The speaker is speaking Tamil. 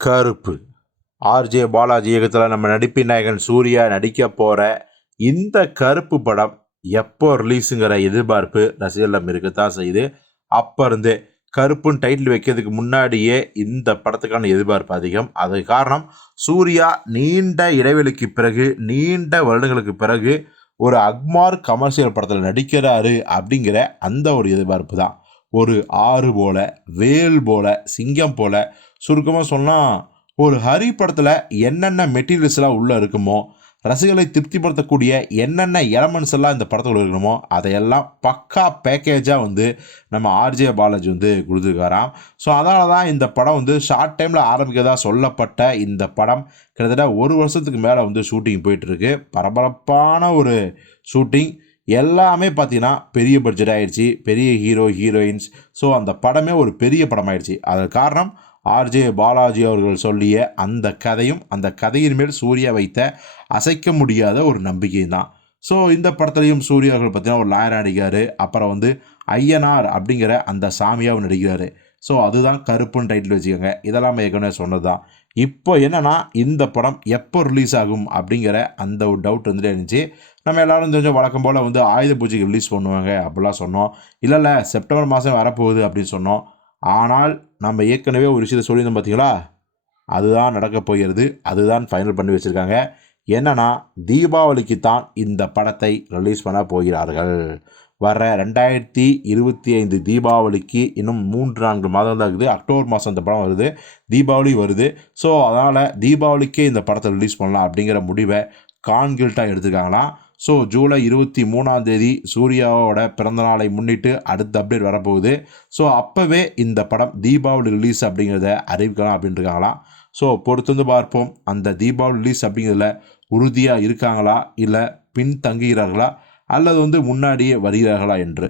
கருப்பு. ஆர்ஜே பாலாஜி இயக்கத்தில் நம்ம நடிப்பின் நாயகன் சூர்யா நடிக்க போகிற இந்த கருப்பு படம் எப்போ ரிலீஸுங்கிற எதிர்பார்ப்பு ரசிகர்லம் இருக்கத்தான் செய்யுது. அப்போ இருந்தே கருப்புன்னு டைட்டில் வைக்கிறதுக்கு முன்னாடியே இந்த படத்துக்கான எதிர்பார்ப்பு அதிகம். அதுக்கு காரணம் சூர்யா நீண்ட இடைவெளிக்கு பிறகு நீண்ட வருடங்களுக்கு பிறகு ஒரு அக்மார் கமர்ஷியல் படத்தில் நடிக்கிறாரு அப்படிங்கிற அந்த ஒரு எதிர்பார்ப்பு தான். ஒரு ஆறு போல வேல் போல சிங்கம் போல. சுருக்கமாக சொன்னால் ஒரு ஹரி படத்தில் என்னென்ன மெட்டீரியல்ஸ்லாம் உள்ளே இருக்குமோ ரசிகர்களை திருப்திப்படுத்தக்கூடிய என்னென்ன எலமெண்ட்ஸ் எல்லாம் இந்த படத்தில் இருக்கணுமோ அதையெல்லாம் பக்கா பேக்கேஜாக வந்து நம்ம ஆர்ஜே பாலாஜி வந்து கொடுத்துருக்காராம். ஸோ அதனால தான் இந்த படம் வந்து ஷார்ட் டைமில் ஆரம்பிக்கிறதா சொல்லப்பட்ட இந்த படம். கிட்டத்தட்ட ஒரு வருஷத்துக்கு மேலே வந்து ஷூட்டிங் போயிட்டுருக்கு பரபரப்பான ஒரு ஷூட்டிங் எல்லாமே பார்த்தீங்கன்னா பெரிய பட்ஜெட் ஆயிடுச்சு. பெரிய ஹீரோ ஹீரோயின்ஸ் ஸோ அந்த படமே ஒரு பெரிய படம் ஆயிடுச்சு அதற்கு காரணம் ஆர்ஜே பாலாஜி அவர்கள் சொல்லிய அந்த கதையும் அந்த கதையின் மேல் சூர்யா வைத்த அசைக்க முடியாத ஒரு நம்பிக்கை தான். ஸோ இந்த படத்துலையும் சூர்யா அவர்கள் பார்த்தீங்கன்னா ஒரு லாயர் நடிக்கிறார். அப்புறம் வந்து ஐயனார் அப்படிங்கிற அந்த சாமியாவும் நடிக்கிறாரு. ஸோ அதுதான் கருப்புன்னு டைட்டில் வச்சுக்கோங்க. இதெல்லாம் ஏற்கனவே சொன்னது தான் இப்போ என்னென்னா இந்த படம் எப்போ ரிலீஸ் ஆகும் அப்படிங்கிற அந்த ஒரு டவுட் வந்துட்டு இருந்துச்சு. நம்ம எல்லாரும் கொஞ்சம் வழக்கம் போல் வந்து ஆயுத பூஜைக்கு ரிலீஸ் பண்ணுவாங்க அப்படிலாம் சொன்னோம். இல்லை இல்லை செப்டம்பர் மாதம் வரப்போகுது அப்படின்னு சொன்னோம். ஆனால் நம்ம ஏற்கனவே ஒரு விஷயத்தை சொல்லியிருந்தோம் பார்த்தீங்களா அதுதான் நடக்கப் போகிறது. அதுதான் ஃபைனல் பண்ணி வச்சுருக்காங்க. என்னன்னா தீபாவளிக்கு தான் இந்த படத்தை ரிலீஸ் பண்ண போகிறார்கள். வர ரெண்டாயிரத்தி இருபத்தி ஐந்து தீபாவளிக்கு இன்னும் மூன்று நான்கு மாதம் தான் இருக்குது. அக்டோபர் மாதம் இந்த படம் வருது. தீபாவளி வருது. ஸோ அதனால் தீபாவளிக்கே இந்த படத்தை ரிலீஸ் பண்ணலாம் அப்படிங்கிற முடிவை கான்கில்ட்டாக எடுத்துருக்காங்களாம். ஸோ ஜூலை இருபத்தி மூணாம் தேதி சூர்யாவோட பிறந்தநாளை முன்னிட்டு அடுத்த அப்டேட் வரப்போகுது. ஸோ அப்போவே இந்த படம் தீபாவளி ரிலீஸ் அப்படிங்கிறத அறிவிக்கலாம் அப்படின்ட்டு இருக்காங்களாம் ஸோ பொறுத்து வந்து பார்ப்போம். அந்த தீபாவளி ரிலீஸ் அப்படிங்கிறதுல உறுதியாக இருக்காங்களா? இல்லை பின் தங்குகிறார்களா அல்லது வந்து முன்னாடியே வருகிறார்களா என்று.